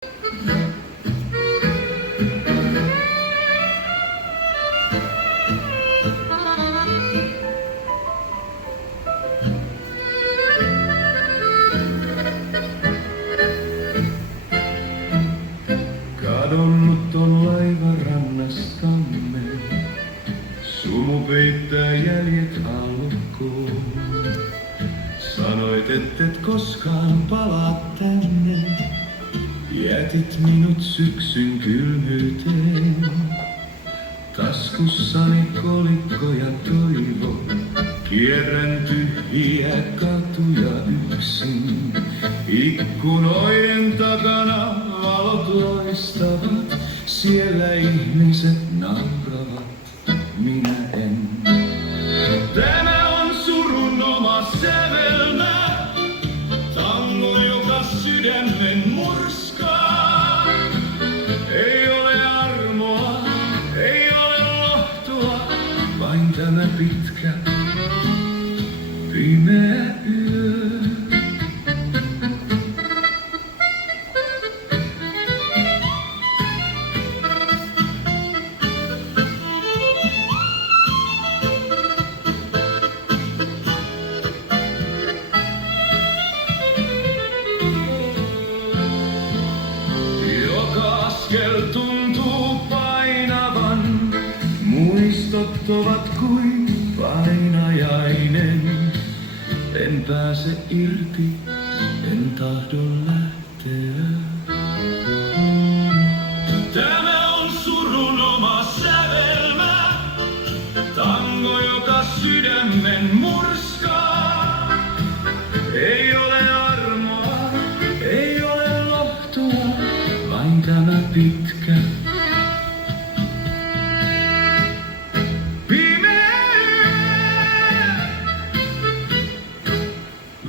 Kadonnut on laiva rannastamme, sumu peittää jäljet aallokkoon. Sanoit et koskaan palaa tänne, jätit minut syksyn kylmyyteen. Taskussani kolikko ja toivo, kierrän tyhjiä katuja yksin. Ikkunoiden takana valot loistavat, siellä ihmiset nauravat, minä en. Tämä on surun oma sävelmä, tango joka sydämen murskaa. Ei ole armoa, ei ole lohtua, vain tämä pitkä, pimeä yö. Askel tuntuu painavan, muistot ovat kuin painajainen. En pääse irti, en tahdo lähteä. Tämä on surun oma sävelmä, tango joka sydämen murskaa. Ei ole armoa, ei ole lohtua, vain tämä pitkä, pimeä,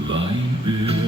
vain yö.